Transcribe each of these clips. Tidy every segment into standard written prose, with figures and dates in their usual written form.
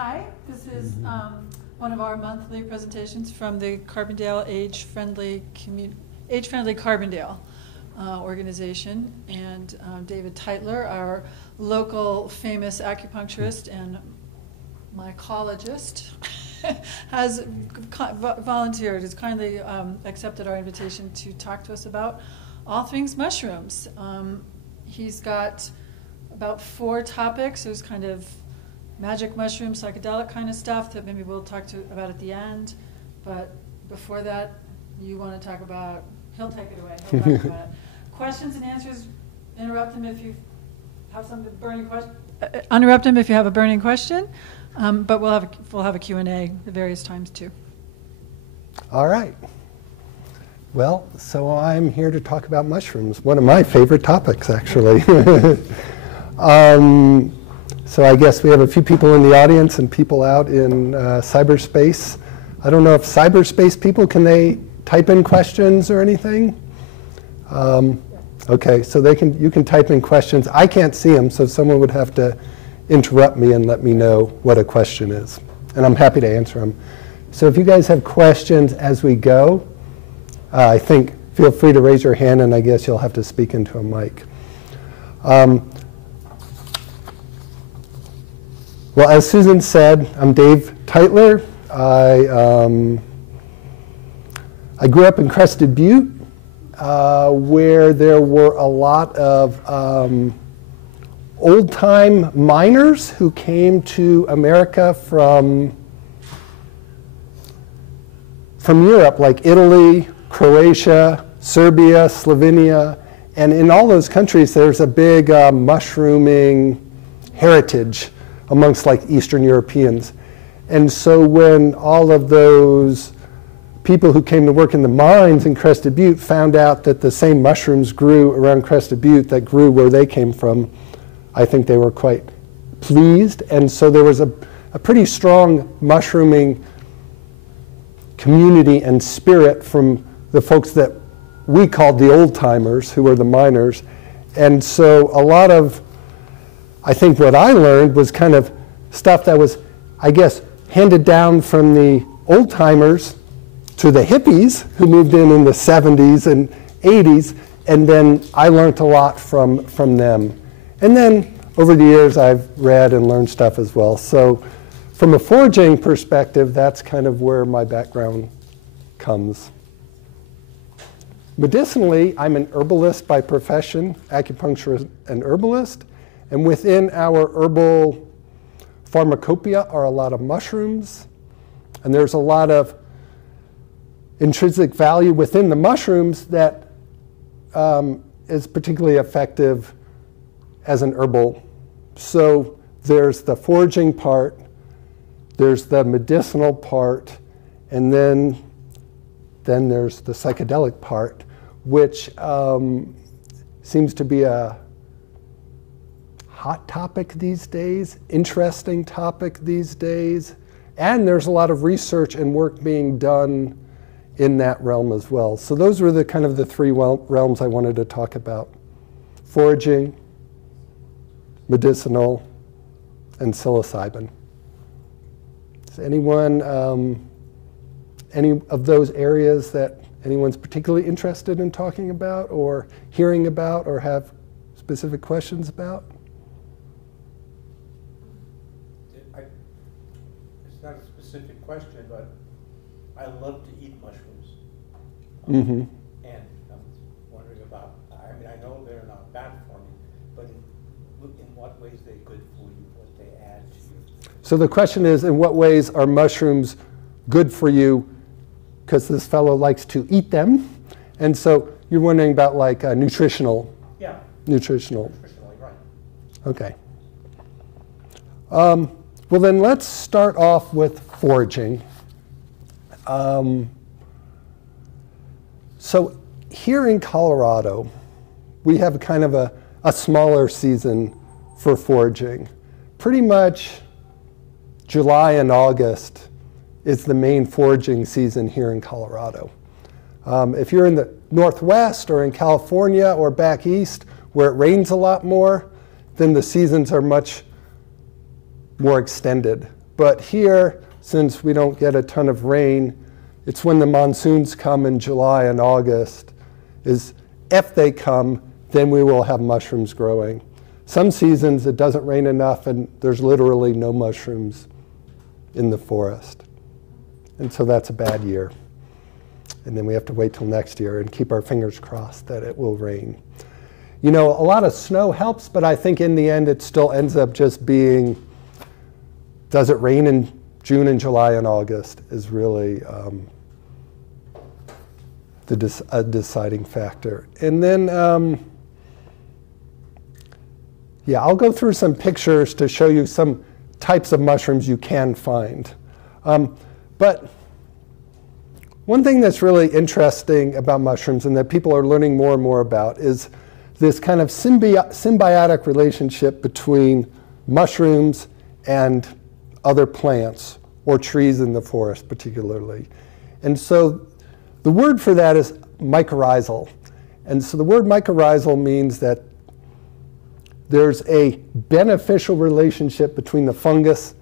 Hi, this is one of our monthly presentations from the Carbondale Age-Friendly Carbondale organization. And David Teitler, our local famous acupuncturist and mycologist, has volunteered, has kindly accepted our invitation to talk to us about all things mushrooms. He's got about 4 topics. There's kind of magic mushroom, psychedelic kind of stuff that maybe we'll talk about at the end. But before that, you want to talk about, he'll take it away. He'll talk about it. Questions and answers, interrupt him if you have some burning question. Interrupt him if you have a burning question. But we'll have a Q&A at various times too. All right. Well, so I'm here to talk about mushrooms, one of my favorite topics, actually. So I guess we have a few people in the audience and people out in cyberspace. I don't know if cyberspace people, can they type in questions or anything? Okay, so you can type in questions. I can't see them, so someone would have to interrupt me and let me know what a question is. And I'm happy to answer them. So if you guys have questions as we go, I think feel free to raise your hand, and I guess you'll have to speak into a mic. Well, as Susan said, I'm Dave Teitler. I grew up in Crested Butte, where there were a lot of old-time miners who came to America from Europe, like Italy, Croatia, Serbia, Slovenia, and in all those countries there's a big mushrooming heritage amongst like Eastern Europeans. And so when all of those people who came to work in the mines in Crested Butte found out that the same mushrooms grew around Crested Butte that grew where they came from, I think they were quite pleased. And so there was a pretty strong mushrooming community and spirit from the folks that we called the old timers, who were the miners. And so a lot of, I think what I learned was kind of stuff that was, I guess, handed down from the old timers to the hippies who moved in the 70s and 80s, and then I learned a lot from them. And then over the years I've read and learned stuff as well. So from a foraging perspective, that's kind of where my background comes. Medicinally, I'm an herbalist by profession, acupuncturist and herbalist. And within our herbal pharmacopoeia are a lot of mushrooms. And there's a lot of intrinsic value within the mushrooms that is particularly effective as an herbal. So there's the foraging part, there's the medicinal part, and then there's the psychedelic part, which seems to be a hot topic these days, interesting topic these days, and there's a lot of research and work being done in that realm as well. So those were the kind of the 3 realms I wanted to talk about: foraging, medicinal, and psilocybin. Is anyone, any of those areas that anyone's particularly interested in talking about or hearing about or have specific questions about? It's not a specific question, but I love to eat mushrooms. Mm-hmm. And I'm wondering about, I mean, I know they're not bad for me, but in what ways they're good for you, what they add to you. So the question is, in what ways are mushrooms good for you? Because this fellow likes to eat them. And so you're wondering about like nutritional. Yeah. Nutritional. Nutritionally, right. Okay. Well, then let's start off with foraging. So here in Colorado, we have kind of a smaller season for foraging. Pretty much July and August is the main foraging season here in Colorado. If you're in the Northwest or in California or back east where it rains a lot more, then the seasons are much more extended. But here, since we don't get a ton of rain, it's when the monsoons come in July and August, is if they come, then we will have mushrooms growing. Some seasons it doesn't rain enough and there's literally no mushrooms in the forest. And so that's a bad year. And then we have to wait till next year and keep our fingers crossed that it will rain. You know, a lot of snow helps, but I think in the end it still ends up just being, does it rain in June and July and August is really a deciding factor. And then, yeah, I'll go through some pictures to show you some types of mushrooms you can find. But one thing that's really interesting about mushrooms and that people are learning more and more about is this kind of symbiotic relationship between mushrooms and other plants or trees in the forest particularly. And so the word for that is mycorrhizal. And so the word mycorrhizal means that there's a beneficial relationship between the fungus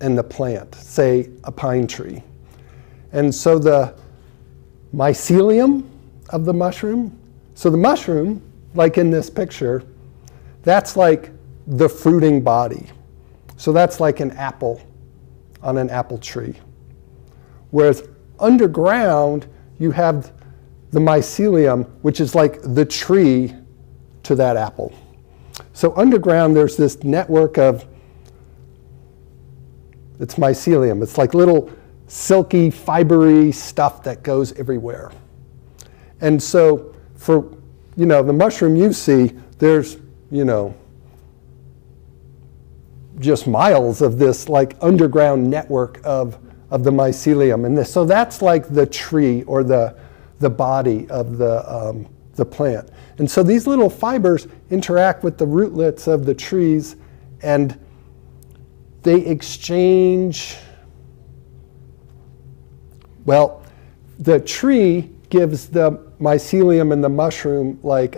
and the plant, say a pine tree. And so the mycelium of the mushroom, so the mushroom, like in this picture, that's like the fruiting body. So that's like an apple on an apple tree. Whereas underground, you have the mycelium, which is like the tree to that apple. So underground, there's this network of, it's mycelium. It's like little silky, fibery stuff that goes everywhere. And so for, you know, the mushroom you see, there's, you know, just miles of this like underground network of the mycelium. And so that's like the tree or the body of the plant. And so these little fibers interact with the rootlets of the trees, and they exchange, well, the tree gives the mycelium and the mushroom like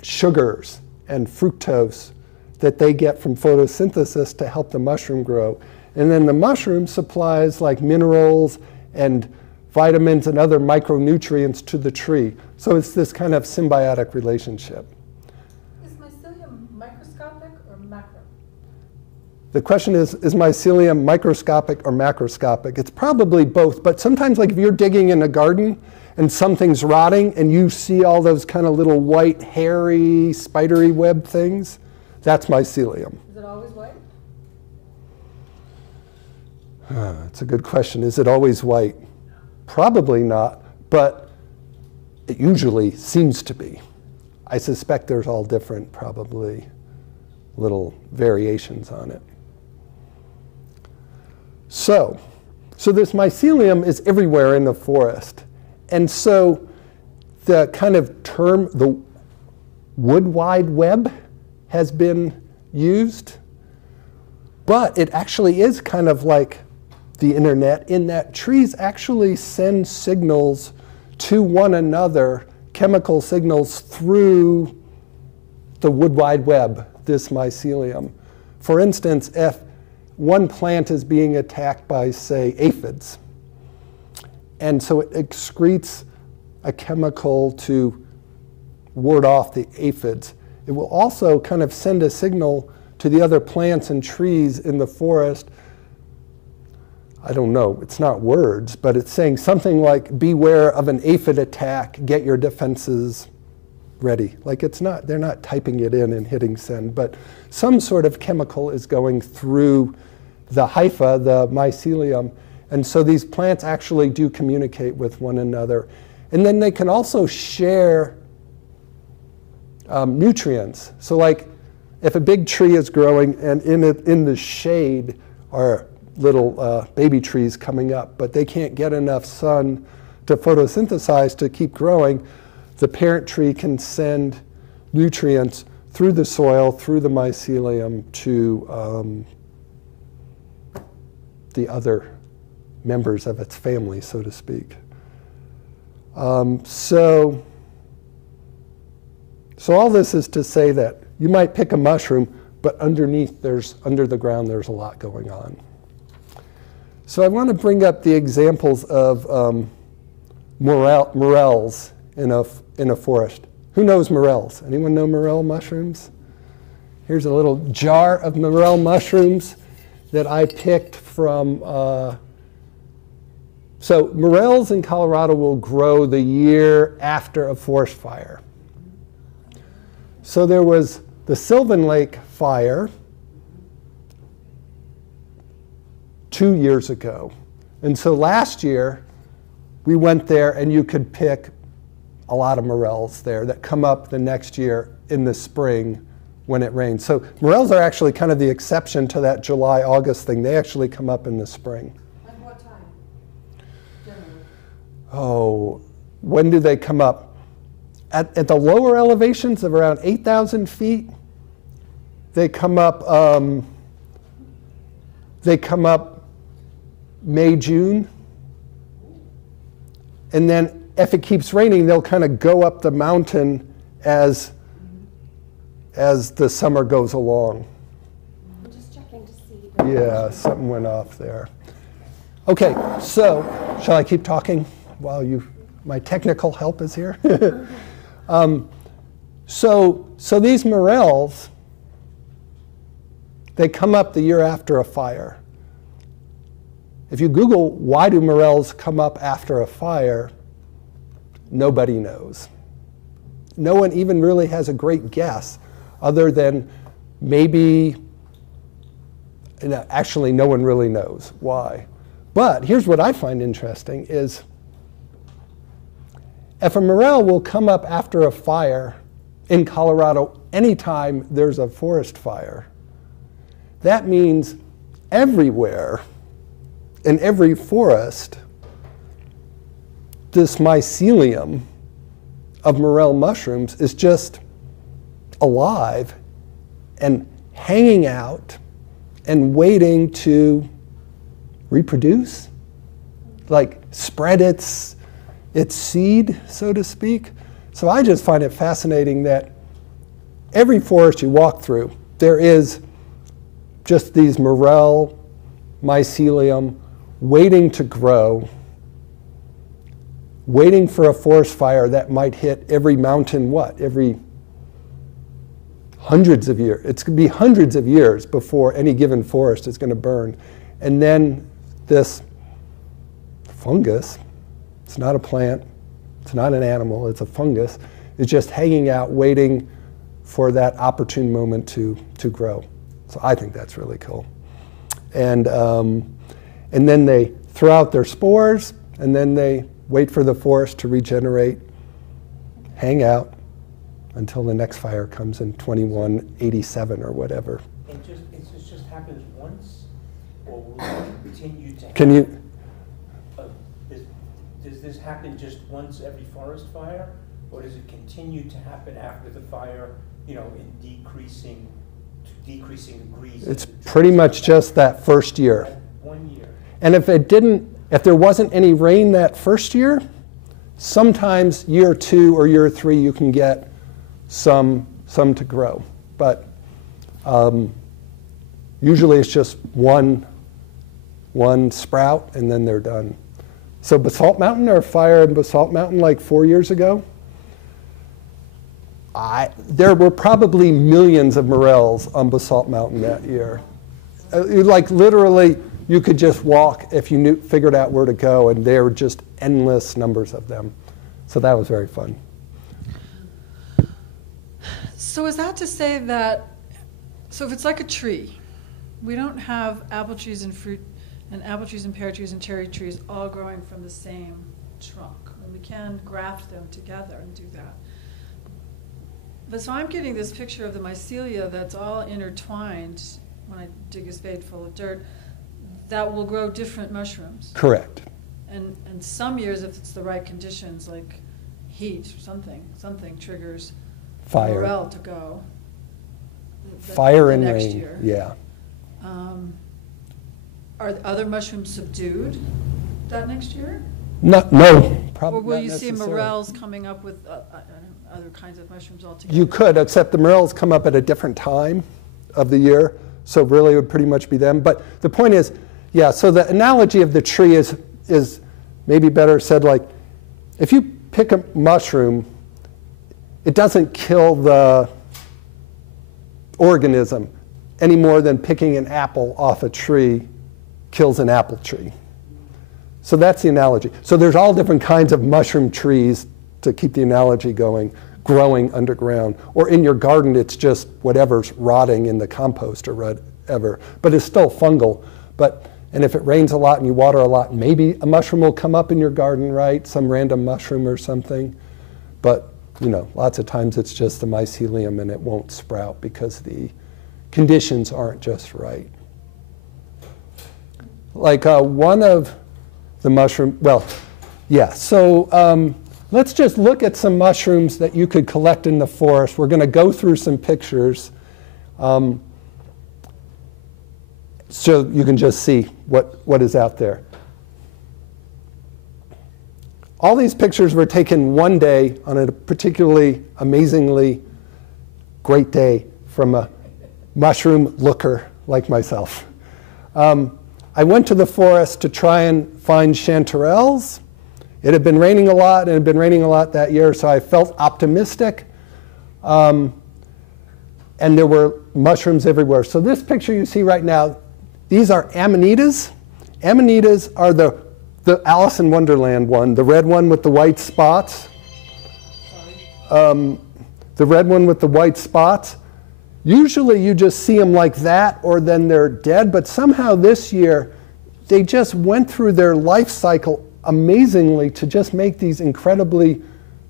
sugars and fructose that they get from photosynthesis to help the mushroom grow. And then the mushroom supplies like minerals and vitamins and other micronutrients to the tree. So it's this kind of symbiotic relationship. Is mycelium microscopic or macro? The question is mycelium microscopic or macroscopic? It's probably both, but sometimes like if you're digging in a garden and something's rotting and you see all those kind of little white, hairy, spidery web things, that's mycelium. Is it always white? That's a good question. Is it always white? Probably not, but it usually seems to be. I suspect there's all different, probably, little variations on it. So this mycelium is everywhere in the forest. And so the kind of term, the wood wide web, has been used, but it actually is kind of like the internet in that trees actually send signals to one another, chemical signals through the wood wide web, this mycelium. For instance, if one plant is being attacked by, say, aphids, and so it excretes a chemical to ward off the aphids, it will also kind of send a signal to the other plants and trees in the forest. I don't know, it's not words, but it's saying something like, beware of an aphid attack, get your defenses ready. Like it's not, they're not typing it in and hitting send, but some sort of chemical is going through the hypha, the mycelium, and so these plants actually do communicate with one another. And then they can also share nutrients. So like if a big tree is growing and in the shade are little baby trees coming up, but they can't get enough sun to photosynthesize to keep growing, the parent tree can send nutrients through the soil, through the mycelium to the other members of its family, so to speak. So all this is to say that you might pick a mushroom, but underneath, under the ground, there's a lot going on. So I want to bring up the examples of morels in a forest. Who knows morels? Anyone know morel mushrooms? Here's a little jar of morel mushrooms that I picked from. So morels in Colorado will grow the year after a forest fire. So there was the Sylvan Lake fire 2 years ago. And so last year, we went there and you could pick a lot of morels there that come up the next year in the spring when it rains. So morels are actually kind of the exception to that July, August thing. They actually come up in the spring. At what time? Generally. Oh, when do they come up? At the lower elevations of around 8,000 feet, they come up May, June. And then if it keeps raining, they'll kind of go up the mountain as the summer goes along. I'm just checking to see. Yeah, something went off there. Okay, so shall I keep talking while my technical help is here? So these morels, they come up the year after a fire. If you Google why do morels come up after a fire, nobody knows. No one even really has a great guess other than maybe, actually no one really knows why. But here's what I find interesting is if a morel will come up after a fire in Colorado anytime there's a forest fire, that means everywhere in every forest, this mycelium of morel mushrooms is just alive and hanging out and waiting to reproduce, like spread its seed, so to speak. So I just find it fascinating that every forest you walk through, there is just these morel mycelium waiting to grow, waiting for a forest fire that might hit every mountain, every hundreds of years. It's going to be hundreds of years before any given forest is going to burn. And then this fungus, it's not a plant, it's not an animal, it's a fungus, is just hanging out waiting for that opportune moment to grow. So I think that's really cool. And then they throw out their spores, and then they wait for the forest to regenerate, hang out until the next fire comes in 2187 or whatever. And it just happens once, or will it continue to happen? Can you? Does this happen just once every forest fire, or does it continue to happen after the fire, in decreasing degrees? It's pretty much just that first year. 1 year. And if there wasn't any rain that first year, sometimes year 2 or year 3 you can get some to grow. But usually it's just one sprout and then they're done. So Basalt Mountain, or fire in Basalt Mountain like 4 years ago, there were probably millions of morels on Basalt Mountain that year. Like literally, you could just walk if you figured out where to go, and there were just endless numbers of them. So that was very fun. So is that to say that, so if it's like a tree, we don't have apple trees and fruit, and apple trees and pear trees and cherry trees all growing from the same trunk. And we can graft them together and do that. But so I'm getting this picture of the mycelia that's all intertwined when I dig a spade full of dirt, that will grow different mushrooms. Correct. And some years, if it's the right conditions, like heat or something triggers Fire. morel to go. Fire and next rain. Year. Yeah. Are other mushrooms subdued that next year? No, probably Or will not you see necessarily. morels coming up with other kinds of mushrooms altogether? You could, except the morels come up at a different time of the year. So really it would pretty much be them. But the point is, yeah, so the analogy of the tree is maybe better said like, if you pick a mushroom, it doesn't kill the organism any more than picking an apple off a tree kills an apple tree. So that's the analogy. So there's all different kinds of mushroom trees, to keep the analogy going, growing underground. Or in your garden, it's just whatever's rotting in the compost or whatever. But it's still fungal. And if it rains a lot and you water a lot, maybe a mushroom will come up in your garden, right? Some random mushroom or something. But lots of times it's just the mycelium and it won't sprout because the conditions aren't just right. Like one of the mushroom, so let's just look at some mushrooms that you could collect in the forest. We're going to go through some pictures so you can just see what is out there. All these pictures were taken one day on a particularly amazingly great day from a mushroom looker like myself. I went to the forest to try and find chanterelles. It had been raining a lot, and it had been raining a lot that year, so I felt optimistic. And there were mushrooms everywhere. So this picture you see right now, these are amanitas. Amanitas are the Alice in Wonderland one, the red one with the white spots. The red one with the white spots. Usually you just see them like that or then they're dead, but somehow this year they just went through their life cycle amazingly to just make these incredibly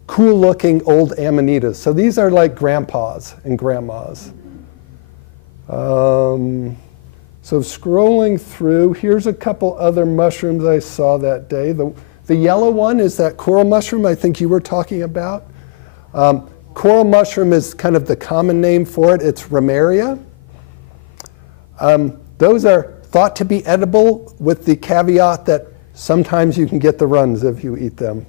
cool looking old amanitas. So these are like grandpas and grandmas. So scrolling through, here's a couple other mushrooms I saw that day. The yellow one is that coral mushroom I think you were talking about. Coral mushroom is kind of the common name for it. It's Ramaria. Those are thought to be edible with the caveat that sometimes you can get the runs if you eat them.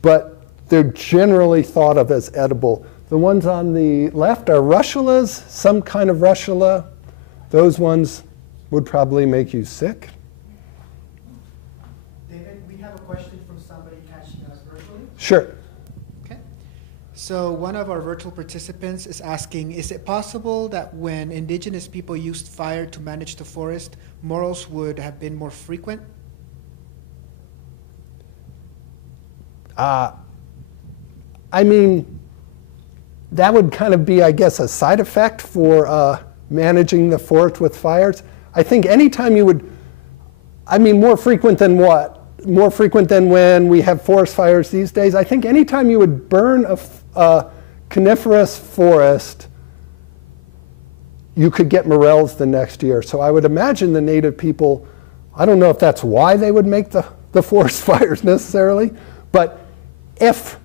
But they're generally thought of as edible. The ones on the left are russulas, some kind of russula. Those ones would probably make you sick. David, we have a question from somebody catching us virtually. Sure. Okay. So one of our virtual participants is asking, is it possible that when indigenous people used fire to manage the forest, morals would have been more frequent? I mean, that would kind of be, I guess, a side effect for managing the forest with fires. I think anytime you would, I mean, more frequent than what? More frequent than when we have forest fires these days. I think anytime you would burn a coniferous forest, you could get morels the next year. So I would imagine the native people, I don't know if that's why they would make the forest fires necessarily, but if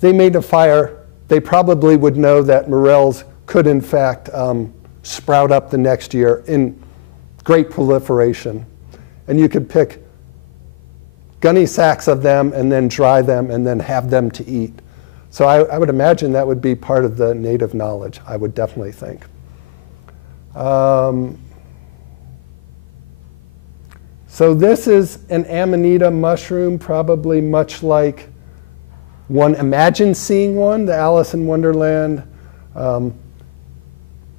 they made a fire, they probably would know that morels could in fact sprout up the next year in great proliferation. And you could pick gunny sacks of them and then dry them and then have them to eat. So I would imagine that would be part of the native knowledge, I would definitely think. So this is an amanita mushroom, probably much like one imagines seeing one, the Alice in Wonderland.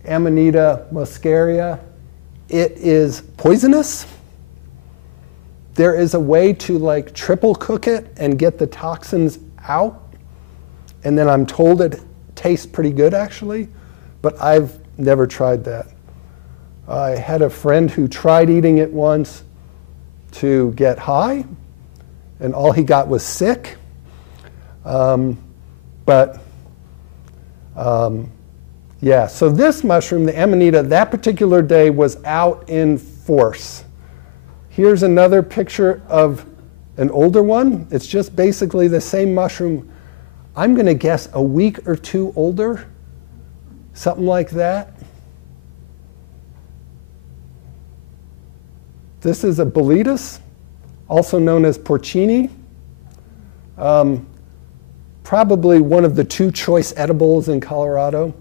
Amanita muscaria. It is poisonous. There is a way to like triple cook it and get the toxins out. And then I'm told it tastes pretty good actually, but I've never tried that. I had a friend who tried eating it once to get high, and all he got was sick. Yeah, so this mushroom, the amanita, that particular day was out in force. Here's another picture of an older one. It's just basically the same mushroom. I'm going to guess a week or two older, something like that. This is a boletus, also known as porcini. Probably one of the two choice edibles in Colorado.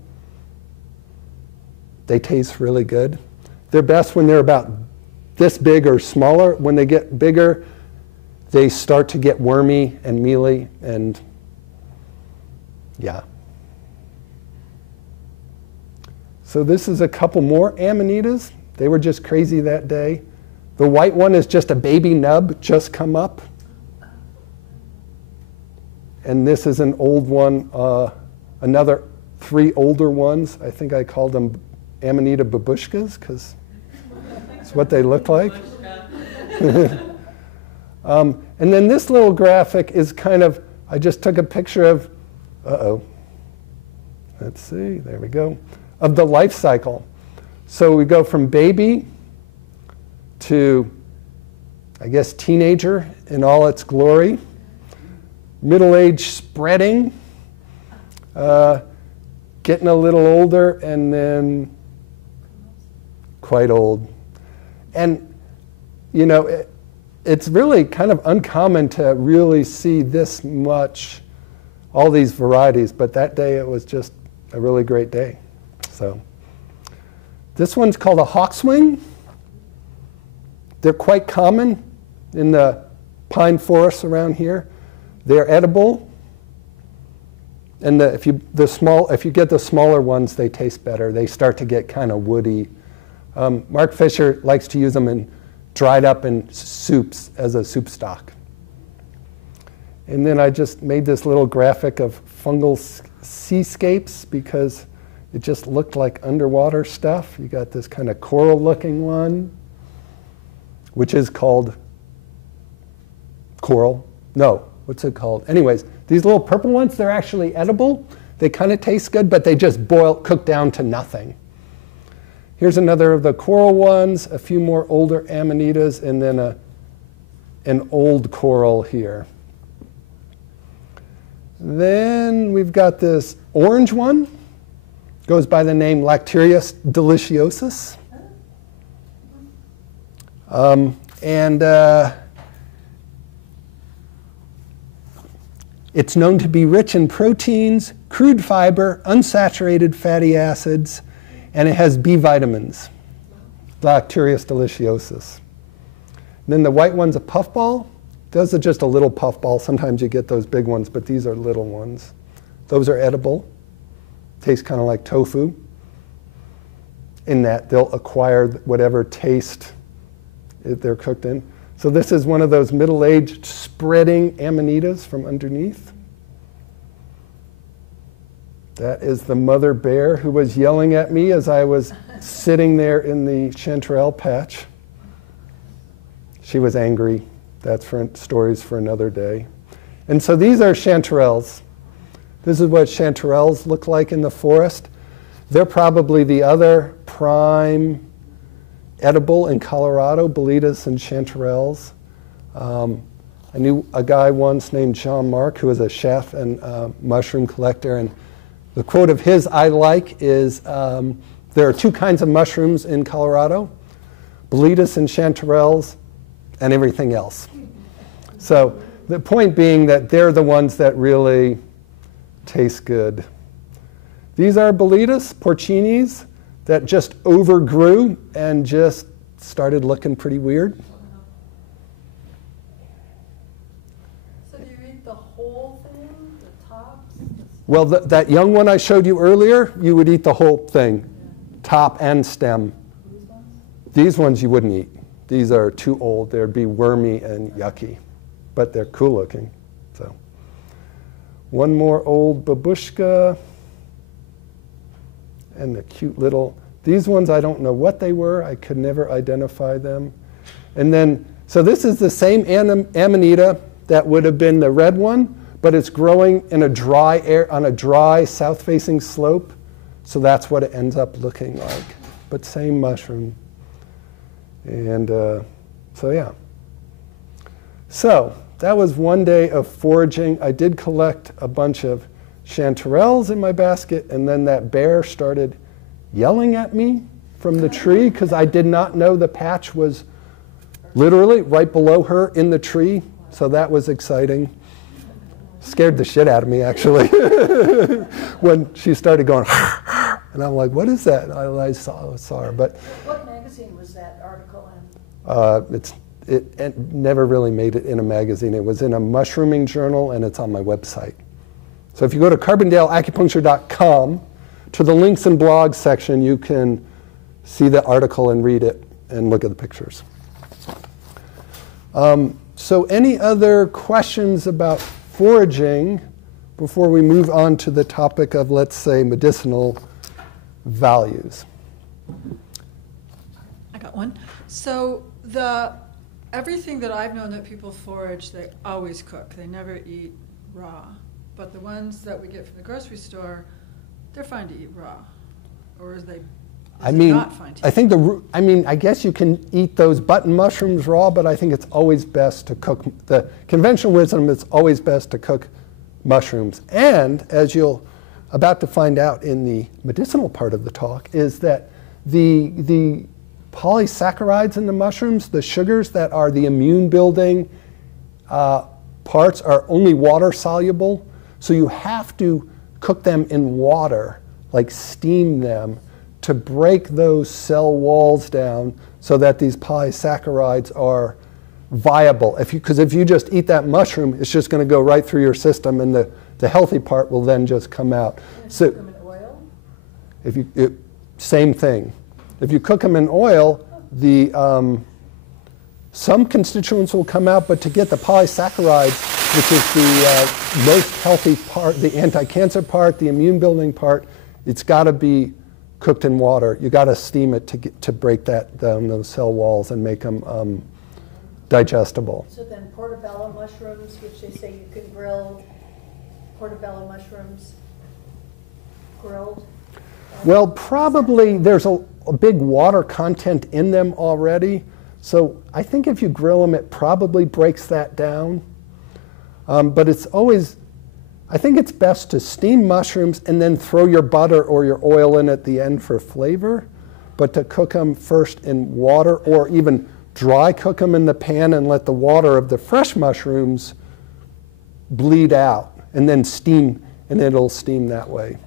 They taste really good. They're best when they're about this big or smaller. When they get bigger, they start to get wormy and mealy, and yeah. So this is a couple more amanitas. They were just crazy that day. The white one is just a baby nub just come up. And this is an old one, another 3 older ones. I think I called them Amanita babushkas because it's what they look like. And then this little graphic is kind of, I just took a picture of, let's see, there we go, of the life cycle. So we go from baby to, I guess, teenager in all its glory, middle age spreading, getting a little older, and then quite old. And, you know, it's really kind of uncommon to really see this much, all these varieties, but that day it was just a really great day. So this one's called a hawkswing. They're quite common in the pine forests around here. They're edible, and if you get the smaller ones, they taste better. They start to get kind of woody. Mark Fisher likes to use them in dried up in soups as a soup stock. And then I just made this little graphic of fungal seascapes because it just looked like underwater stuff. You got this kind of coral-looking one, which is called coral. No, what's it called? Anyways, these little purple ones, they're actually edible. They kind of taste good, but they just cook down to nothing. Here's another of the coral ones, a few more older amanitas, and then an old coral here. Then we've got this orange one. Goes by the name Lacterius deliciosus. It's known to be rich in proteins, crude fiber, unsaturated fatty acids, and it has B vitamins, Lacterius deliciosus. And then the white one's a puffball. Those are just a little puffball. Sometimes you get those big ones, but these are little ones. Those are edible. Taste kind of like tofu in that they'll acquire whatever taste they're cooked in. So this is one of those middle-aged spreading amanitas from underneath. That is the mother bear who was yelling at me as I was sitting there in the chanterelle patch. She was angry. That's for stories for another day. And so these are chanterelles. This is what chanterelles look like in the forest. They're probably the other prime edible in Colorado, boletus and chanterelles. I knew a guy once named Jean Marc who was a chef and mushroom collector, and the quote of his I like is, there are 2 kinds of mushrooms in Colorado, boletus and chanterelles, and everything else. So the point being that they're the ones that really taste good. These are boletus porcinis that just overgrew and just started looking pretty weird. So do you eat the whole thing, the tops? Well, that young one I showed you earlier, you would eat the whole thing, top and stem. These ones? These ones you wouldn't eat. These are too old. They'd be wormy and yucky, but they're cool looking. So, one more old babushka, and the cute little. These ones I don't know what they were. I could never identify them. And then, so this is the same amanita that would have been the red one, but it's growing in a dry air on a dry south-facing slope. So that's what it ends up looking like. But same mushroom. And so yeah. So that was one day of foraging. I did collect a bunch of chanterelles in my basket, and then that bear started yelling at me from the tree because I did not know the patch was literally right below her in the tree. So that was exciting. Scared the shit out of me, actually, when she started going. And I'm like, what is that? And I saw her. But What magazine was that article in? it never really made it in a magazine. It was in a mushrooming journal, and it's on my website. So if you go to carbondaleacupuncture.com, to the links and blogs section, you can see the article and read it and look at the pictures. So any other questions about foraging before we move on to the topic of, let's say, medicinal values? I got one. So everything that I've known that people forage, they always cook. They never eat raw. But the ones that we get from the grocery store, they're fine to eat raw. Or is it not fine to eat? I guess you can eat those button mushrooms raw, but I think it's always best to cook. The conventional wisdom is always best to cook mushrooms. And as you'll about to find out in the medicinal part of the talk, is that the polysaccharides in the mushrooms, the sugars that are the immune building parts, are only water soluble. So you have to cook them in water, like steam them, to break those cell walls down so that these polysaccharides are viable. Because if you just eat that mushroom, it's just going to go right through your system, and the healthy part will then just come out. So, cook them in oil? Same thing. If you cook them in oil, some constituents will come out, but to get the polysaccharides, which is the most healthy part, the anti-cancer part, the immune-building part, it's got to be cooked in water. You got to steam it to break that down, those cell walls, and make them digestible. So then portobello mushrooms, which they say you can grill portobello mushrooms grilled? Well, probably there's a big water content in them already. So I think if you grill them, it probably breaks that down. But it's always, I think it's best to steam mushrooms and then throw your butter or your oil in at the end for flavor. But to cook them first in water, or even dry cook them in the pan and let the water of the fresh mushrooms bleed out, and then steam, and it'll steam that way.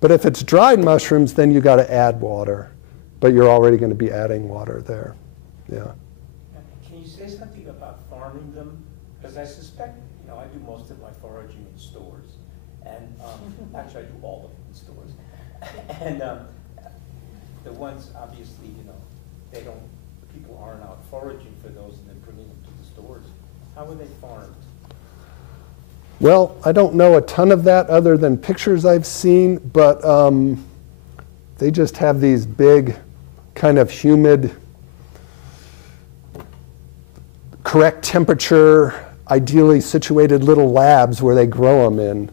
But if it's dried mushrooms, then you got to add water. But you're already going to be adding water there. Yeah. Can you say something about farming them? Because I suspect, I do most of my foraging in stores. And actually, I do all of it in stores. And the ones, obviously, people aren't out foraging for those and then bringing them to the stores. How are they farmed? Well, I don't know a ton of that other than pictures I've seen, but they just have these big, kind of humid, correct temperature, ideally situated little labs where they grow them in.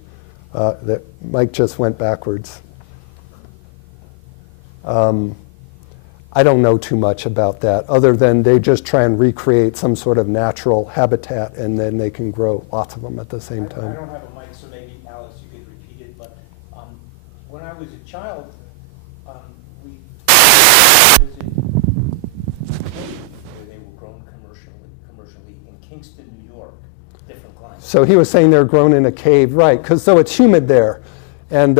That Mike just went backwards. I don't know too much about that, other than they just try and recreate some sort of natural habitat, and then they can grow lots of them at the same time. I don't have a mic, so maybe, Alice, you could repeat it, but when I was a child, we visited where they were grown commercially in Kingston, New York, different climates. So he was saying they're grown in a cave, right, so it's humid there. And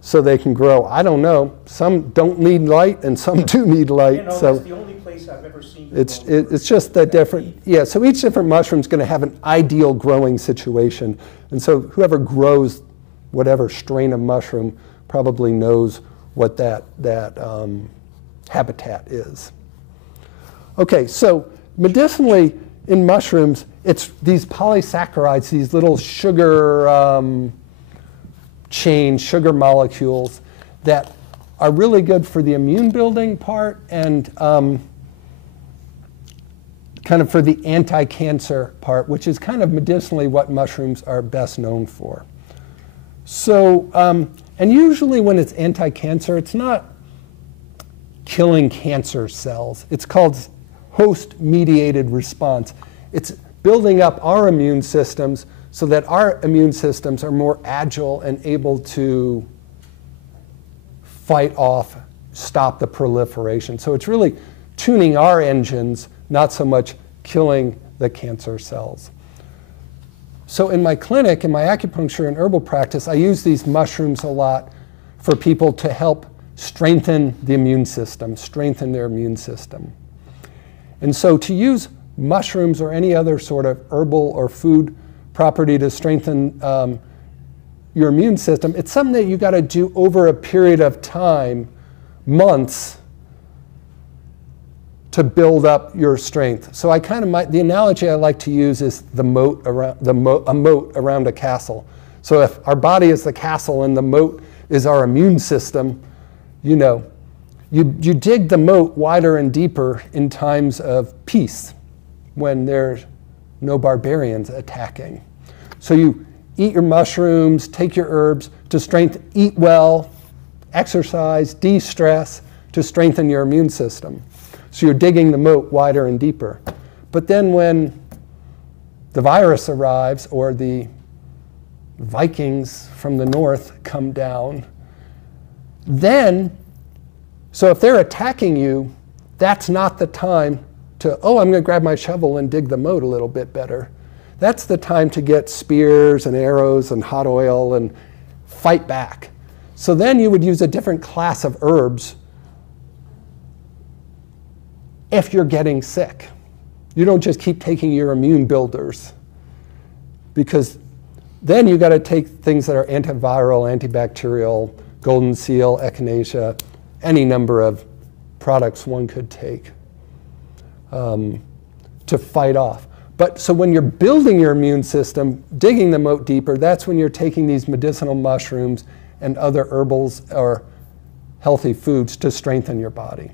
so they can grow. I don't know. Some don't need light, and some do need light. So that's the only place I've ever seen. It's just that different. Yeah. So each different mushroom is going to have an ideal growing situation, and so whoever grows whatever strain of mushroom probably knows what that habitat is. Okay. So medicinally in mushrooms, it's these polysaccharides, these little sugar. Sugar molecules that are really good for the immune building part and kind of for the anti-cancer part, which is kind of medicinally what mushrooms are best known for. So, and usually when it's anti-cancer, it's not killing cancer cells. It's called host-mediated response. It's building up our immune systems so that our immune systems are more agile and able to fight off, stop the proliferation. So it's really tuning our engines, not so much killing the cancer cells. So in my clinic, in my acupuncture and herbal practice, I use these mushrooms a lot for people to help strengthen the immune system, strengthen their immune system. And so to use mushrooms or any other sort of herbal or food property to strengthen your immune system, it's something that you got to do over a period of time, months, to build up your strength. So I kind of the analogy I like to use is the moat around a moat around a castle. So if our body is the castle and the moat is our immune system, you know, you dig the moat wider and deeper in times of peace, when there's no barbarians attacking. So you eat your mushrooms, take your herbs to strengthen, eat well, exercise, de-stress to strengthen your immune system. So you're digging the moat wider and deeper. But then when the virus arrives or the Vikings from the north come down, then, so if they're attacking you, that's not the time to, oh, I'm going to grab my shovel and dig the moat a little bit better. That's the time to get spears and arrows and hot oil and fight back. So then you would use a different class of herbs if you're getting sick. You don't just keep taking your immune builders, because then you got to take things that are antiviral, antibacterial, golden seal, echinacea, any number of products one could take to fight off. But so when you're building your immune system, digging the moat deeper, that's when you're taking these medicinal mushrooms and other herbals or healthy foods to strengthen your body.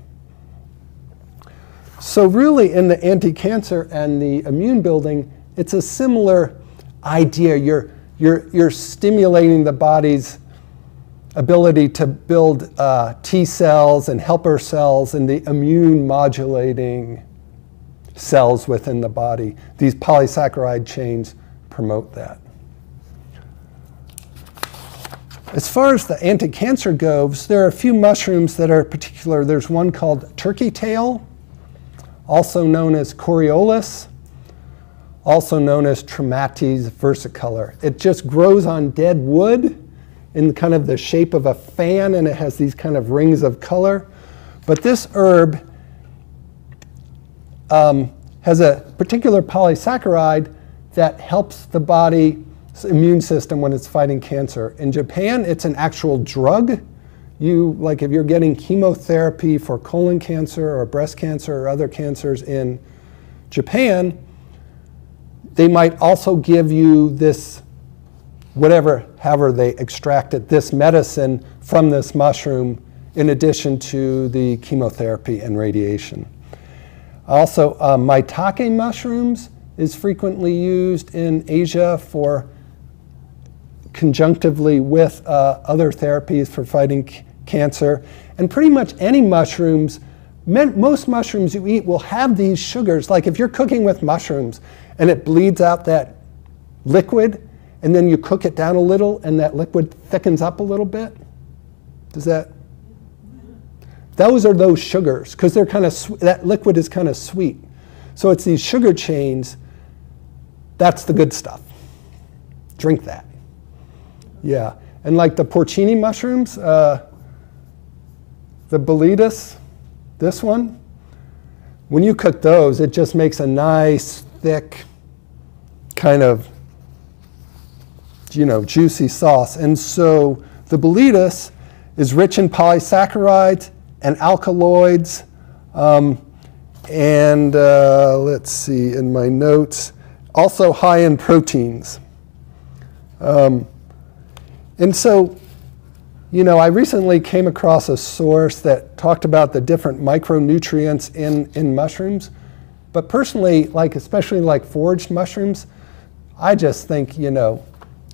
So really in the anti-cancer and the immune building, it's a similar idea. You're stimulating the body's ability to build T cells and helper cells and the immune modulating cells within the body. These polysaccharide chains promote that. As far as the anti-cancer goes, there are a few mushrooms that are particular. There's one called turkey tail, also known as Coriolis, also known as Traumates versicolor. It just grows on dead wood in kind of the shape of a fan, and it has these kind of rings of color. But this herb has a particular polysaccharide that helps the body's immune system when it's fighting cancer. In Japan, it's an actual drug. Like if you're getting chemotherapy for colon cancer or breast cancer or other cancers in Japan, they might also give you this, however they extracted this medicine from this mushroom in addition to the chemotherapy and radiation. Also, maitake mushrooms is frequently used in Asia for conjunctively with other therapies for fighting cancer. And pretty much any mushrooms, most mushrooms you eat will have these sugars. Like if you're cooking with mushrooms and it bleeds out that liquid, and then you cook it down a little and that liquid thickens up a little bit, those are those sugars, because they're kind of that liquid is kind of sweet. So it's these sugar chains. That's the good stuff. Drink that. Yeah, and like the porcini mushrooms, the boletus, this one, when you cook those, it just makes a nice, thick, kind of, juicy sauce. And so the boletus is rich in polysaccharides and alkaloids, and let's see, in my notes, also high in proteins. And so, I recently came across a source that talked about the different micronutrients in mushrooms. But personally, especially like foraged mushrooms, I just think,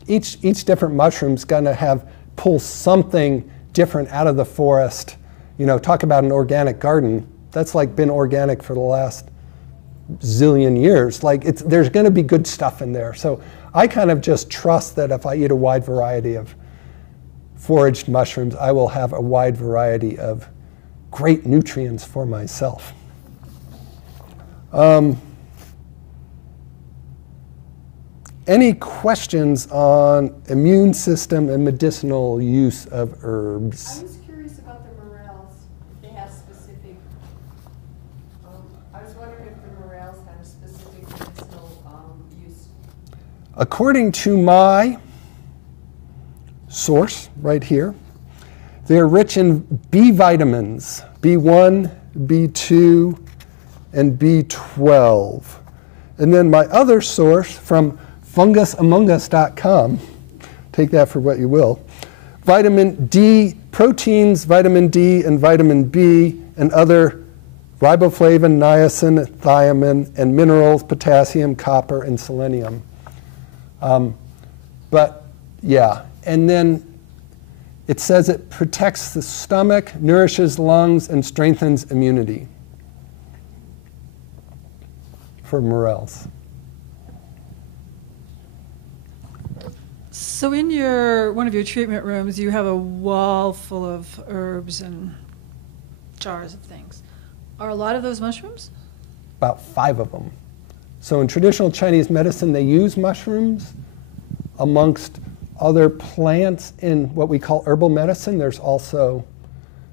each different mushroom's gonna pull something different out of the forest. Talk about an organic garden. That's been organic for the last zillion years. There's gonna be good stuff in there. So I kind of just trust that if I eat a wide variety of foraged mushrooms, I will have a wide variety of great nutrients for myself. any questions on immune system and medicinal use of herbs? I was curious about the morels, if they have specific, I was wondering if the morels had a specific medicinal use. According to my source right here, they're rich in B vitamins, B1, B2, and B12. And then my other source from fungusamongus.com, take that for what you will, vitamin D, proteins, vitamin D and vitamin B, and other riboflavin, niacin, thiamine, and minerals, potassium, copper, and selenium. But yeah, and then it says it protects the stomach, nourishes lungs, and strengthens immunity for morels. So in one of your treatment rooms, you have a wall full of herbs and jars of things. Are a lot of those mushrooms? About 5 of them. So in traditional Chinese medicine, they use mushrooms amongst other plants in what we call herbal medicine. There's also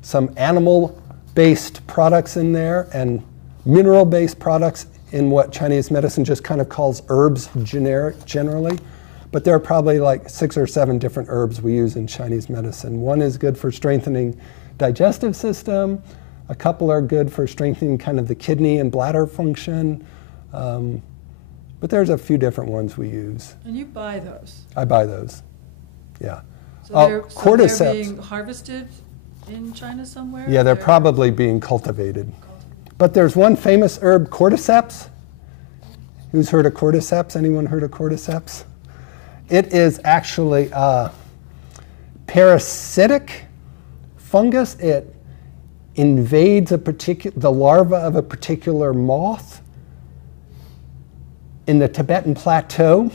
some animal-based products in there and mineral-based products in what Chinese medicine just kind of calls herbs generally. But there are probably like 6 or 7 different herbs we use in Chinese medicine. One is good for strengthening digestive system. A couple are good for strengthening kind of the kidney and bladder function. But there's a few different ones we use. And you buy those? I buy those, yeah. So cordyceps. they're being harvested in China somewhere? Yeah, they're probably being cultivated. But there's one famous herb, cordyceps. Who's heard of cordyceps? Anyone heard of cordyceps? It is actually a parasitic fungus. It invades the larva of a particular moth in the Tibetan Plateau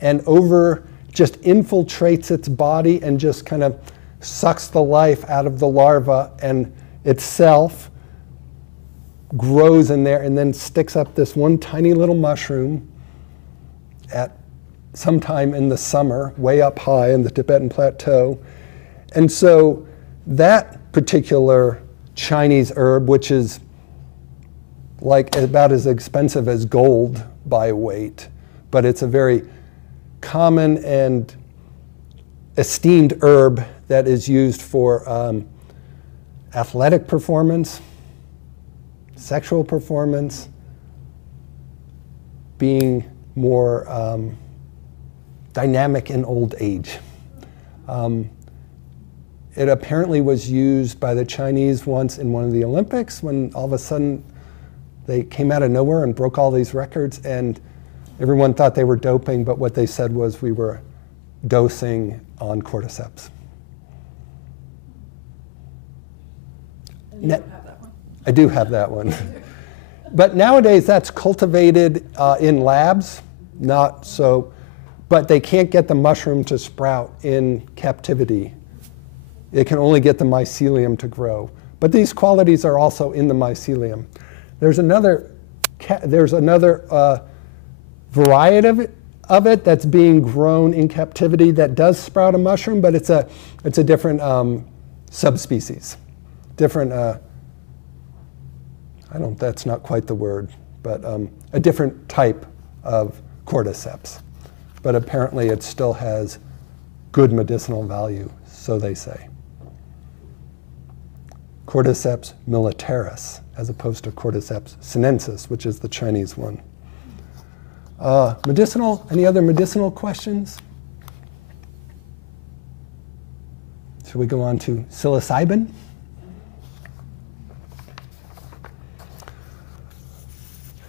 and just infiltrates its body and just kind of sucks the life out of the larva, and itself grows in there and then sticks up this one tiny little mushroom at sometime in the summer, way up high in the Tibetan Plateau. And so that particular Chinese herb, which is like about as expensive as gold by weight, but it's a very common and esteemed herb that is used for athletic performance, sexual performance, being more dynamic in old age. It apparently was used by the Chinese once in one of the Olympics when all of a sudden they came out of nowhere and broke all these records, and everyone thought they were doping, but what they said was we were dosing on cordyceps. And you don't have that one? I do have that one. But nowadays that's cultivated in labs, not so, but they can't get the mushroom to sprout in captivity. It can only get the mycelium to grow. But these qualities are also in the mycelium. There's another variety of it that's being grown in captivity that does sprout a mushroom, but it's a different subspecies. Different, that's not quite the word, but a different type of cordyceps. But apparently it still has good medicinal value, so they say. Cordyceps militaris, as opposed to Cordyceps sinensis, which is the Chinese one. Medicinal, any other medicinal questions? Should we go on to psilocybin?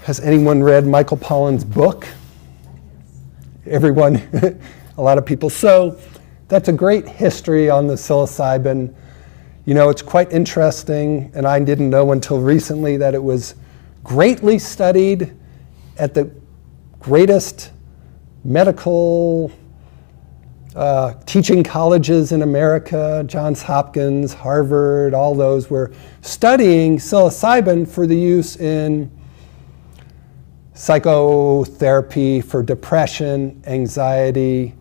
Has anyone read Michael Pollan's book? Everyone, a lot of people. So that's a great history on the psilocybin. You know, it's quite interesting, and I didn't know until recently that it was greatly studied at the greatest medical teaching colleges in America, Johns Hopkins, Harvard, all those were studying psilocybin for the use in psychotherapy for depression, anxiety,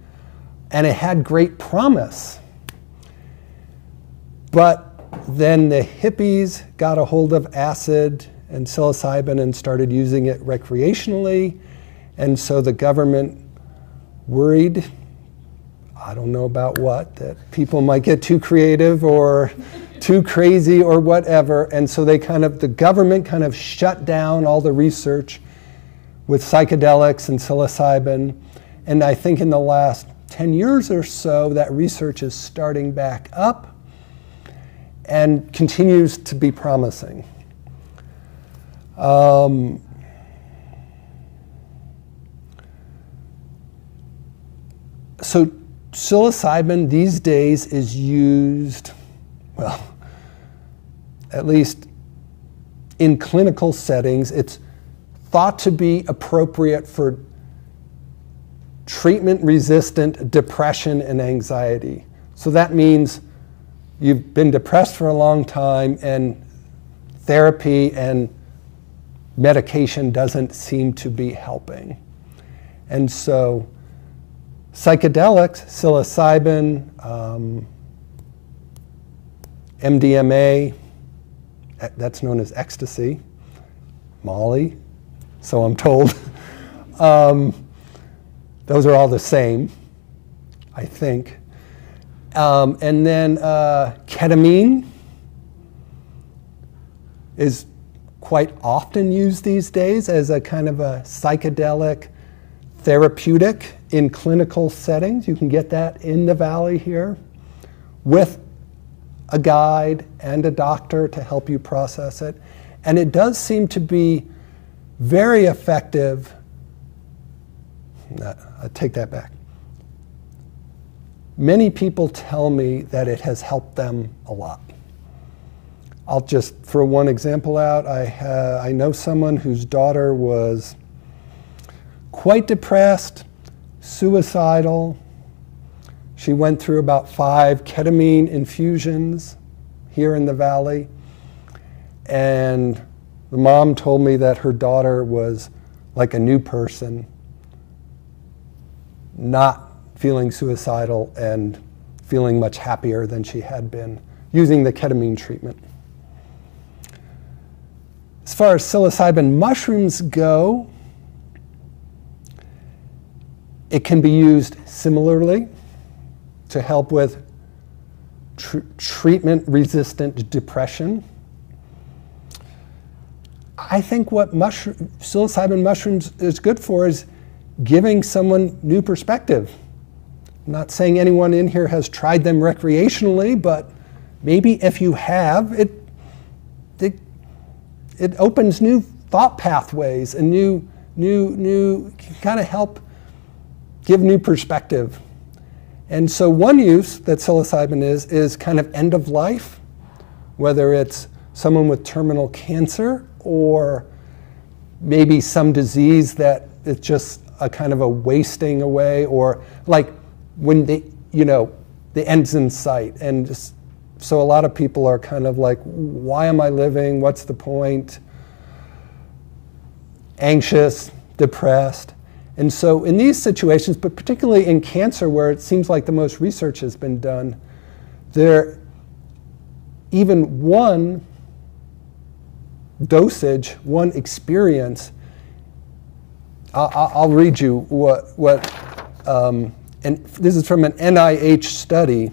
and it had great promise. But then the hippies got a hold of acid and psilocybin and started using it recreationally, and so the government worried, I don't know about what, that people might get too creative or too crazy or whatever, and so the government kind of shut down all the research with psychedelics and psilocybin, and I think in the last 10 years or so, that research is starting back up and continues to be promising. So psilocybin these days is used, well, at least in clinical settings, it's thought to be appropriate for treatment-resistant depression and anxiety. So that means you've been depressed for a long time and therapy and medication doesn't seem to be helping. And so psychedelics, psilocybin, MDMA, that's known as ecstasy, Molly, so I'm told. Those are all the same, I think. And then ketamine is quite often used these days as a kind of a psychedelic therapeutic in clinical settings. You can get that in the Valley here with a guide and a doctor to help you process it. And it does seem to be very effective. I take that back. Many people tell me that it has helped them a lot. I'll just throw one example out. I know someone whose daughter was quite depressed, suicidal. She went through about 5 ketamine infusions here in the Valley. And the mom told me that her daughter was like a new person, not feeling suicidal and feeling much happier than she had been using the ketamine treatment. As far as psilocybin mushrooms go, it can be used similarly to help with treatment-resistant depression. I think what psilocybin mushrooms is good for is giving someone new perspective. I'm not saying anyone in here has tried them recreationally, but maybe if you have, it opens new thought pathways and new can kind of help give new perspective. And so one use that psilocybin is kind of end of life, whether it's someone with terminal cancer or maybe some disease that it's just a kind of a wasting away, or like when the end's in sight. And just, so a lot of people are kind of like, why am I living? What's the point? Anxious, depressed. And so in these situations, but particularly in cancer where it seems like the most research has been done, even one dosage, one experience, I'll read you what and this is from an NIH study.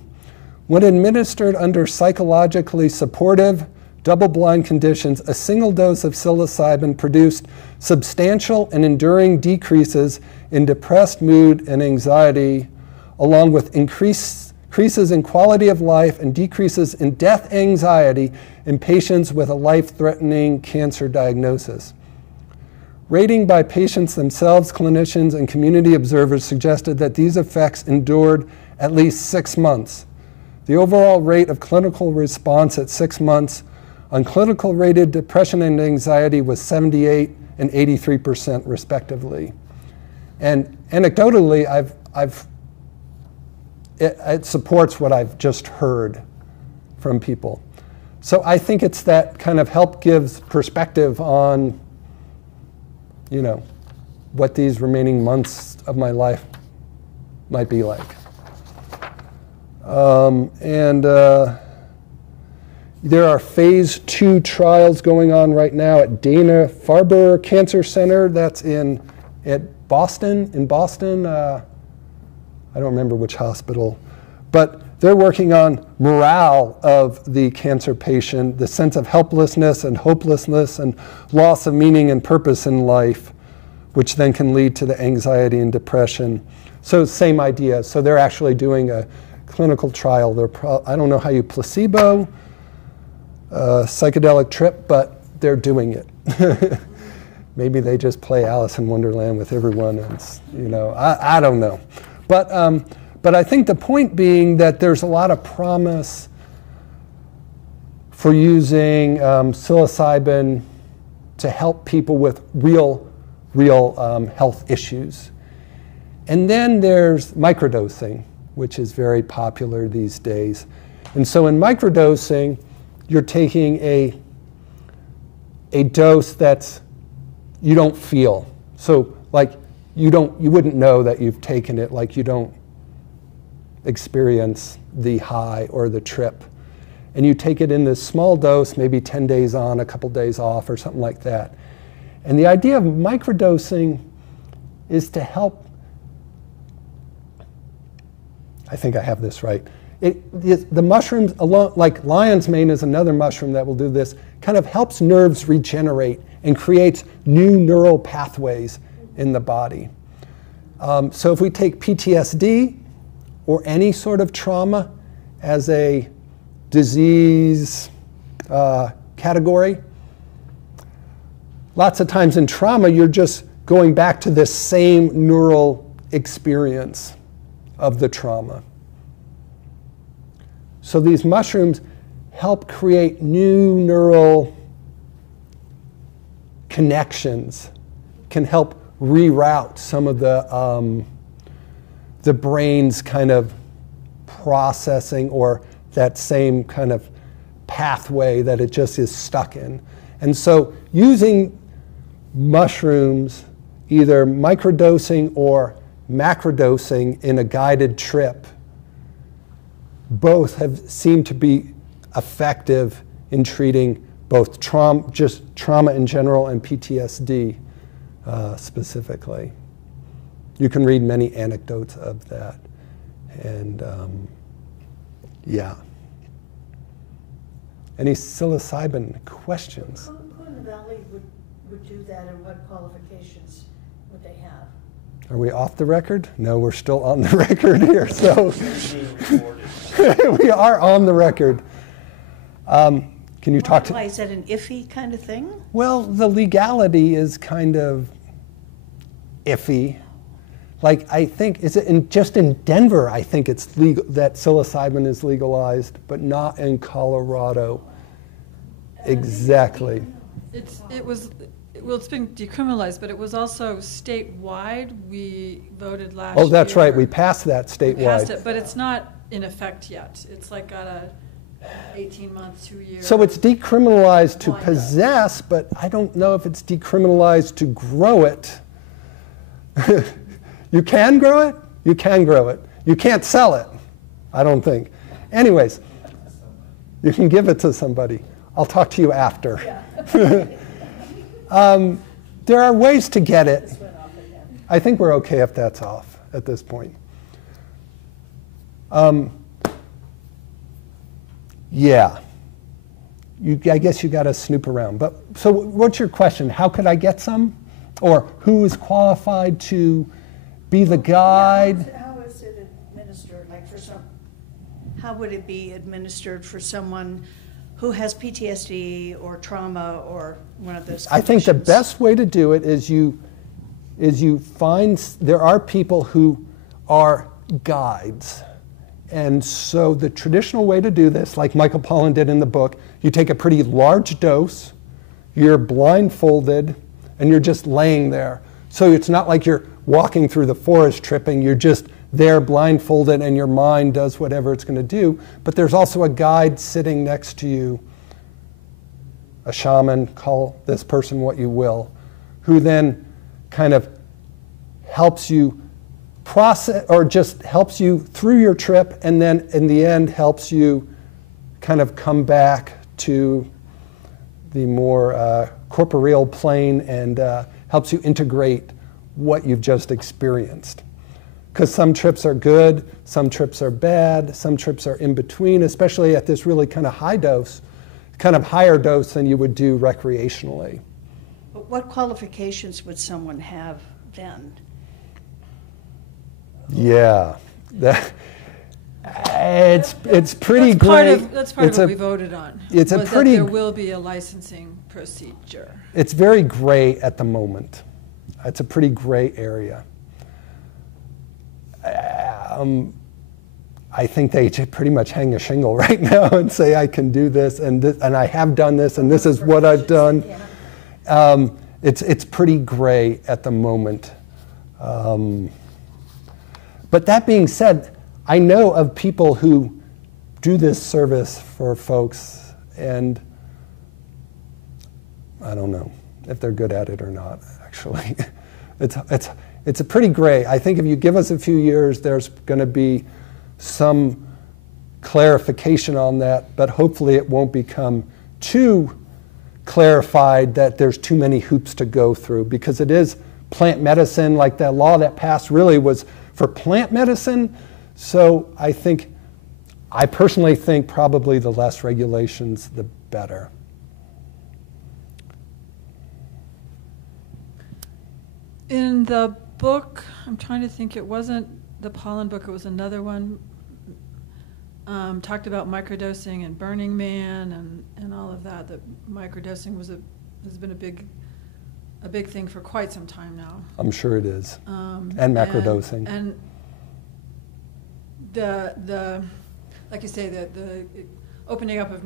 When administered under psychologically supportive, double-blind conditions, a single dose of psilocybin produced substantial and enduring decreases in depressed mood and anxiety, along with increases in quality of life and decreases in death anxiety in patients with a life-threatening cancer diagnosis. Rating by patients themselves, clinicians, and community observers suggested that these effects endured at least 6 months. The overall rate of clinical response at 6 months on clinical rated depression and anxiety was 78% and 83% respectively. And anecdotally, it supports what I've just heard from people. So I think it's that kind of help gives perspective on you know, what these remaining months of my life might be like. There are phase 2 trials going on right now at Dana-Farber Cancer Center. That's at Boston, in Boston. I don't remember which hospital. But they're working on morale of the cancer patient, the sense of helplessness and hopelessness and loss of meaning and purpose in life, which then can lead to the anxiety and depression. So same idea. So they're actually doing a clinical trial. I don't know how you placebo, psychedelic trip, but they're doing it. Maybe they just play Alice in Wonderland with everyone, and you know, I don't know. But I think the point being that there's a lot of promise for using psilocybin to help people with real health issues. And then there's microdosing, which is very popular these days. And so in microdosing, you're taking a dose that's you don't feel. So like you wouldn't know that you've taken it, like you don't experience the high or the trip. And you take it in this small dose, maybe 10 days on, a couple days off, or something like that. And the idea of microdosing is to help, I think I have this right. The mushrooms, like lion's mane is another mushroom that will do this, kind of helps nerves regenerate and creates new neural pathways in the body. So if we take PTSD or any sort of trauma as a disease category, lots of times in trauma, you're just going back to this same neural experience of the trauma. So these mushrooms help create new neural connections, can help reroute some of the brain's kind of processing or that same kind of pathway that it just is stuck in. And so using mushrooms, either microdosing or macrodosing in a guided trip, both have seemed to be effective in treating both just trauma in general and PTSD specifically. You can read many anecdotes of that. And yeah. Any psilocybin questions? Who in the valley would do that, and what qualifications would they have? Are we off the record? No, we're still on the record here. So we are on the record. Can you talk to? Why is that an iffy kind of thing? Well, the legality is kind of iffy. Like I think, just in Denver, I think it's legal, that psilocybin is legalized, but not in Colorado. Exactly. It's been decriminalized, but it was also statewide. We voted last year. Oh, that's right. We passed that statewide. We passed it, but it's not in effect yet. It's like got a 18 months, 2 years. So it's decriminalized to possess, but I don't know if it's decriminalized to grow it. You can grow it? You can grow it. You can't sell it, I don't think. Anyways, you can give it to somebody. I'll talk to you after. Yeah. There are ways to get it. I think we're okay if that's off at this point. Yeah. I guess you got to snoop around. But so what's your question? How could I get some? Or who is qualified to be the guide? Yeah, how is it administered? Like how would it be administered for someone who has PTSD or trauma or one of those conditions? I think the best way to do it is you find, there are people who are guides. And so the traditional way to do this, like Michael Pollan did in the book, you take a pretty large dose, you're blindfolded, and you're just laying there. So it's not like you're walking through the forest tripping, you're just there blindfolded and your mind does whatever it's going to do. But there's also a guide sitting next to you, a shaman, call this person what you will, who then kind of helps you process, or just helps you through your trip, and then in the end helps you kind of come back to the more corporeal plane and helps you integrate what you've just experienced. Because some trips are good, some trips are bad, some trips are in between, especially at this really kind of high dose, kind of higher dose than you would do recreationally. But what qualifications would someone have then? Yeah, it's pretty great. That's part of what we voted on. It's a pretty. That there will be a licensing procedure. It's very gray at the moment. It's a pretty gray area. I think they pretty much hang a shingle right now and say I can do this, and I have done this, and this is what I've done. It's pretty gray at the moment. But that being said, I know of people who do this service for folks, and I don't know if they're good at it or not, actually. It's a pretty gray. I think if you give us a few years, there's going to be some clarification on that, but hopefully it won't become too clarified that there's too many hoops to go through, because it is plant medicine. Like that law that passed really was for plant medicine. So I personally think probably the less regulations, the better. In the book, I'm trying to think, it wasn't the pollen book, it was another one, talked about microdosing and Burning Man and all of that. That microdosing has been a big thing for quite some time now. I'm sure it is. And macrodosing. And the like you say, the opening up of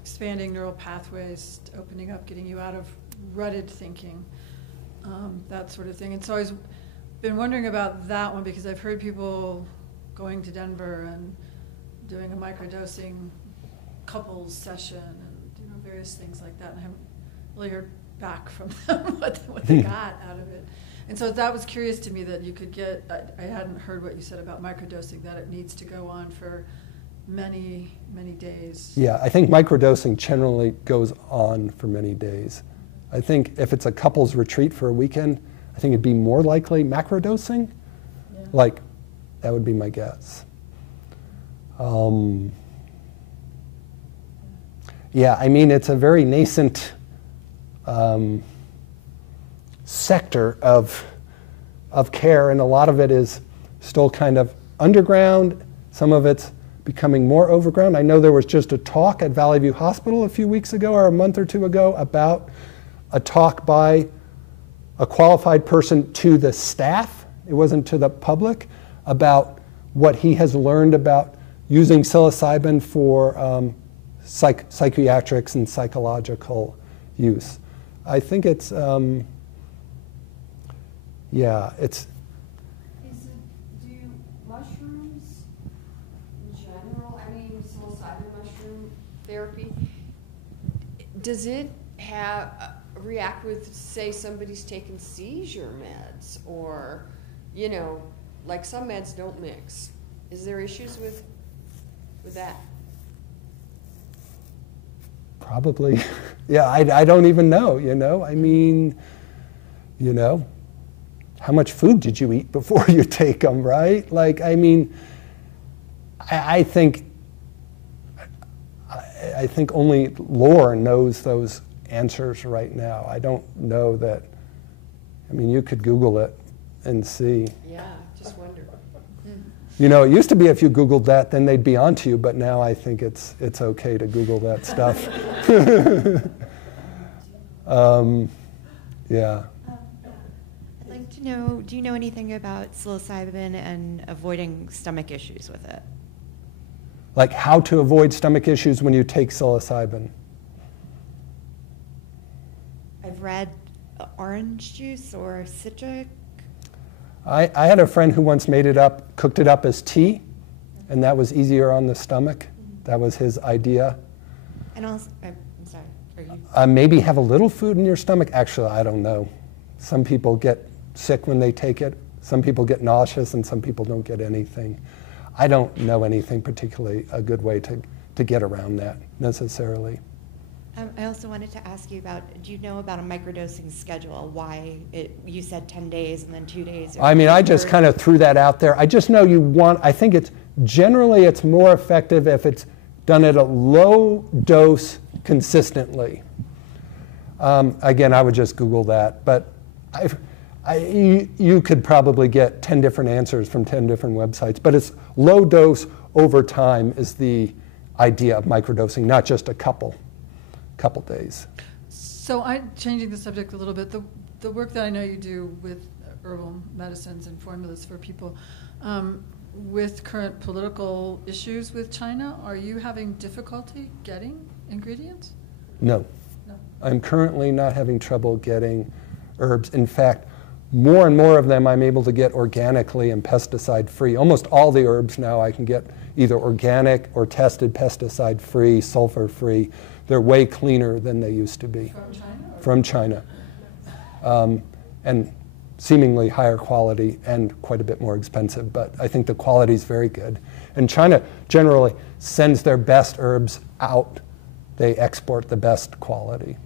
expanding neural pathways, opening up, getting you out of rutted thinking, that sort of thing. And so I've been wondering about that one, because I've heard people going to Denver and doing a microdosing couples session and various things like that, and I haven't really heard back from them what they got out of it. And so that was curious to me, that you could get, I hadn't heard what you said about microdosing, that it needs to go on for many, many days. Yeah, I think microdosing generally goes on for many days. I think if it's a couple's retreat for a weekend, I think it'd be more likely macrodosing. Yeah. Like, that would be my guess. Yeah, I mean, it's a very nascent sector of care, and a lot of it is still kind of underground. Some of it's becoming more overground. I know there was just a talk at Valley View Hospital a few weeks ago, or a month or two ago, about a talk by a qualified person to the staff, it wasn't to the public, about what he has learned about using psilocybin for psychiatrics and psychological use. I think it's, yeah, it's... Do mushrooms in general, I mean psilocybin mushroom therapy, does it react with, say, somebody's taking seizure meds, or, like some meds don't mix? Is there issues with that? Probably. Yeah, I don't even know, I mean, how much food did you eat before you take them, right? Like, I mean, I think only lore knows those answers right now. I don't know that. I mean, you could Google it and see. Yeah, just wonder. It used to be if you Googled that, then they'd be onto you, but now I think it's okay to Google that stuff. Yeah. I'd like to know, do you know anything about psilocybin and avoiding stomach issues with it? Like how to avoid stomach issues when you take psilocybin? I've read orange juice or citric. I had a friend who once cooked it up as tea, and that was easier on the stomach. That was his idea. And also, I'm sorry, are you? Maybe have a little food in your stomach. Actually, I don't know. Some people get sick when they take it. Some people get nauseous, and some people don't get anything. I don't know anything particularly a good way to get around that necessarily. I also wanted to ask you about, do you know about a microdosing schedule? Why you said 10 days and then 2 days? I mean, I just kind of threw that out there. I just know I think it's generally it's more effective if it's done at a low dose consistently. Again, I would just Google that, but you could probably get 10 different answers from 10 different websites, but it's low dose over time is the idea of microdosing, not just a couple days. So changing the subject a little bit, the work that I know you do with herbal medicines and formulas for people, with current political issues with China, are you having difficulty getting ingredients? No. No. I'm currently not having trouble getting herbs. In fact, more and more of them I'm able to get organically and pesticide-free. Almost all the herbs now I can get either organic or tested pesticide-free, sulfur-free. They're way cleaner than they used to be. From China? From China. And seemingly higher quality and quite a bit more expensive, but I think the quality is very good. And China generally sends their best herbs out. They export the best quality.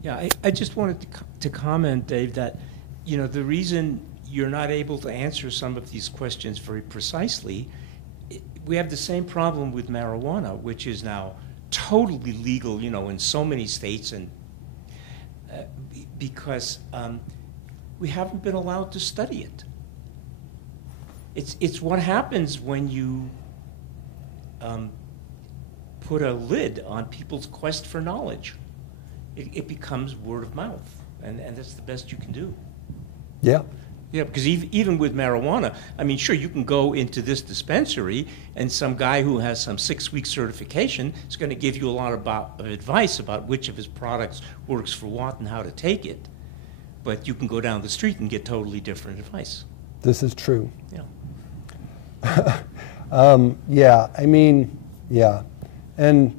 Yeah, I just wanted to comment, Dave, that the reason you're not able to answer some of these questions very precisely, we have the same problem with marijuana, which is now totally legal, in so many states, and because we haven't been allowed to study it. It's what happens when you put a lid on people's quest for knowledge. It becomes word of mouth, and that's the best you can do. Yeah. Yeah, because even with marijuana, I mean, sure, you can go into this dispensary, and some guy who has some 6-week certification is going to give you a lot of advice about which of his products works for what and how to take it. But you can go down the street and get totally different advice. This is true. Yeah. Yeah, I mean, yeah. And,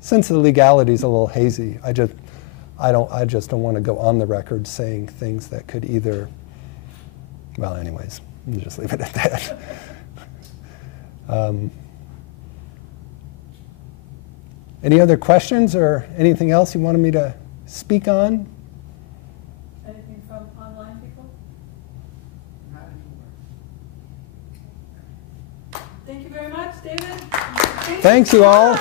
since the legality is a little hazy, I just don't want to go on the record saying things that could either, well, anyways, we'll just leave it at that. Any other questions or anything else you wanted me to speak on? Anything from online people? Thank you very much, David. Thanks you all.